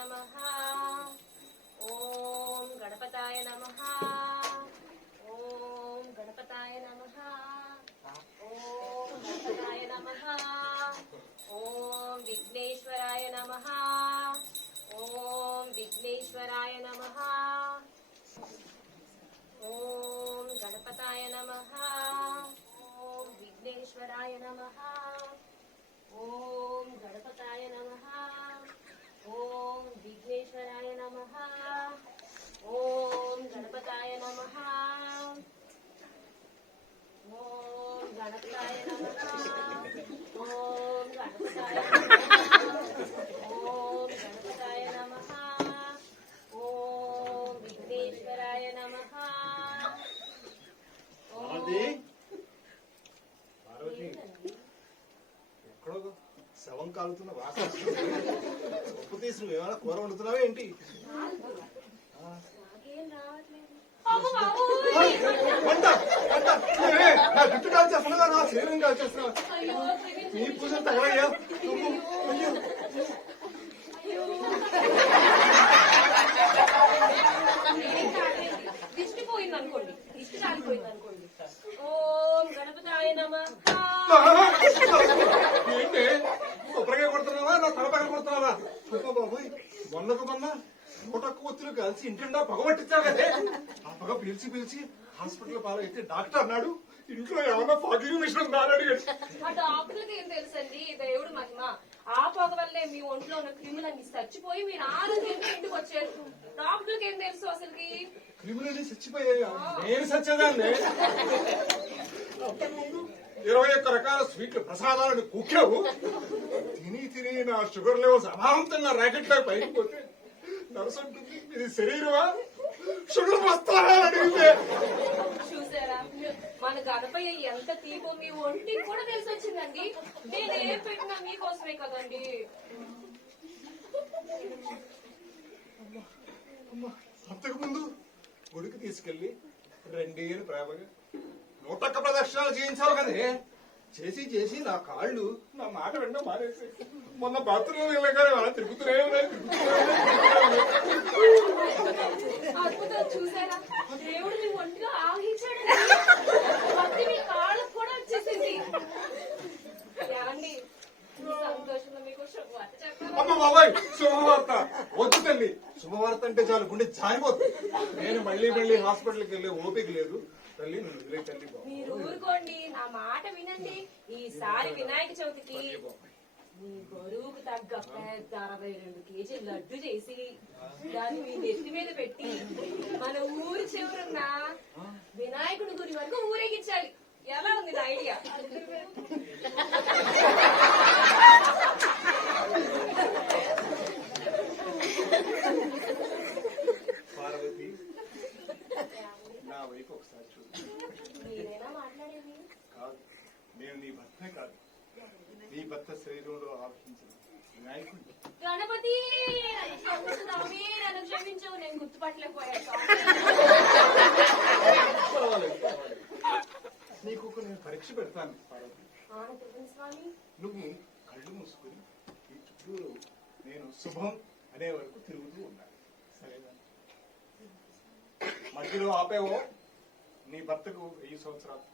నమః. ఓం గణపతాయ నమః. ఓం గణపతాయ నమః. ఓం గణపతాయ నమః. ఓం విఘ్నేశ్వరాయ నమః. ఓం విఘ్నేశ్వరాయ నమః. ఓం గణపతాయ నమః. ఓం విఘ్నేశ్వరాయ నమః. ఓం గణపతాయ నమః. ఓం విఘ్నేశ్వరాయ నమః. ఓం గణపతాయ నమః. ఓం గణపతాయ నమః. ఓం గణపతాయ నమః. ఓం గణపతాయ నమః. ఓం విఘ్నేశ్వరాయ నమః. ఎక్కడో శవం కాలుతున్న వాసన ఉప్పు తీసి నువ్వు ఏమైనా కూర వండుతున్నావా ఏంటి? జుట్టు కాల్ చేస్తున్నా నా శరీరం కాల్ చేస్తున్నా నీ పూజలు తగలయ్యా. దిష్టి పోయింది అనుకోండి, దిష్టి కాలిపోయింది అనుకోండి. ఓం గణపతాయ నమః. ఏంటి కొబ్బరికాయ కొడుతున్నావా నా తలపగ కొడుతున్నావా? బాబోయ్, మొన్నకు మొన్న 100 కొత్తులు కలిసి ఇంటిండా పొగ పట్టించావు కదే. ఆ పొగ పిలిచి హాస్పిటల్ పాలైతే డాక్టర్ అన్నాడు ఇంట్లో ఏమన్నా ఫాగింగ్ మిషన్ ఉందా అని అడిగాడు. ఆ డాక్టర్కి ఏం తెలుసండి, దేవుడు మహిమ. ఆ పొగ వల్లే మీ ఒంట్లో ఉన్న క్రిములన్నీ చచ్చిపోయి మీరు ఆరోగ్యంగా ఇంటికి వచ్చారు. డాక్టర్కి ఏం తెలుసు అసలుకి? క్రిములని చచ్చిపోయాయా? నేను సచ్చేదాన్ని. 21 రకాల స్వీట్లు ప్రసాదాలను కుక్కావు. తిని నా షుగర్ లెవెల్స్ అమాంతంగా నా ర్యాకెట్ లాగా పైకి పోతే నర్సు అంటుంది ఇది శరీరమా షుగర్ వస్తారా అడిగితే. చూసారా, మన గణపయ్య ఎంత తీపో మీ ఒంటికి కూడా తెలిసి వచ్చిందండి. నేను ఏం పెట్టినా మీకోసమే కదండి. అంతకు ముందు గుడికి తీసుకెళ్లి 2 ఏళ్ళు ప్రేమగా 101 ప్రదక్షిణాలు చేయించావు కదే. చేసి నా కాళ్ళు నా మాట వెంట మారేసి మొన్న బాత్రూమ్ వెళ్ళగానే అలా తిరుగుతున్నాయి. అద్భుతం చూసారా, దేవుడు మీ ఒంటిగా ఆహించాడండి. భక్తి మీ కాళ్ళకు కూడా వచ్చేసింది. ఏమండి, సంతోషంలో మీకు శుభవార్త చెప్పాలి. అమ్మ బాబాయ్, శుభవార్త వద్దు తల్లి. శుభవార్త అంటే చాలు గుండె జారిపోతుంది. నేను మళ్ళీ హాస్పిటల్కి వెళ్ళే ఓపిక లేదు తల్లి. నువ్వు వదిలే తల్లి. మీరు ఊరుకోండి, నా మాట వినండి. ఈసారి వినాయక చవితికి మీ బరువుకు తగ్గ పెద్ద 62 కేజీల లడ్డు చేసి దాన్ని మీ నెత్తి మీద పెట్టి మన ఊరి చివరున్న వినాయకుడి గుడి వరకు ఊరేగించాలి. ఎలా ఉంది నా ఐడియా? పార్వతి, నా వైపు ఒకసారి చూడు. మీరేనా మాట్లాడేది? కాదు, నేను నీ భర్తనే కాదు, నీ భర్త శరీరంలో ఆలోచించిన వినాయకుడు. గణపతి స్వామి, నన్ను క్షమించవు, నేను గుర్తుపట్టలేకపోయాను. నీకు నేను పరీక్ష పెడతాను పార్వతి. స్వామి, నువ్వు కళ్ళు మూసుకుని ఈ చుట్టూరు నేను శుభం అనే వరకు తిరుగుతూ ఉండాలి, సరేనా? మధ్యలో ఆపేవో నీ భర్తకు 1000 సంవత్సరాలు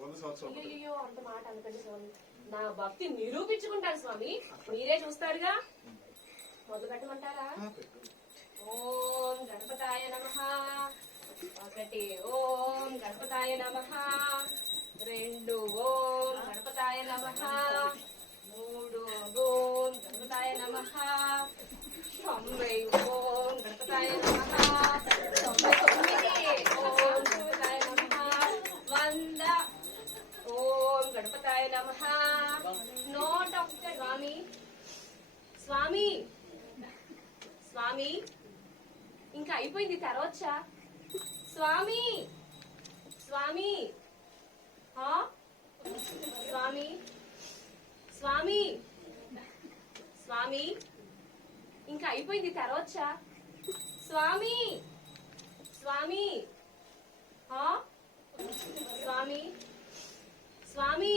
100 సంవత్సరాలు. అయ్యో, అంత మాట అనకండి స్వామి. నా భక్తి నిరూపించుకుంటాను స్వామి, మీరే చూస్తారుగా. మొదలు పెట్టమంటారా? ఓం గణపతాయ నమః. 1 ఓం గణపతాయ నమః. 2 ఓం గణపతాయ నమః. 3 ఓం గణపతాయ నమః. 90 ఓం గణపతాయ నమః. 99 ఓం గణపతాయ నమః. 100 ఓం గణపతాయ నమః. 101 స్వామి. స్వామి స్వామి, ఇంకా అయిపోయింది, తెరవచ్చా? స్వామి స్వామి స్వామి స్వామి స్వామి, ఇంకా అయిపోయింది, తెరవచ్చా? స్వామి స్వామి స్వామి స్వామి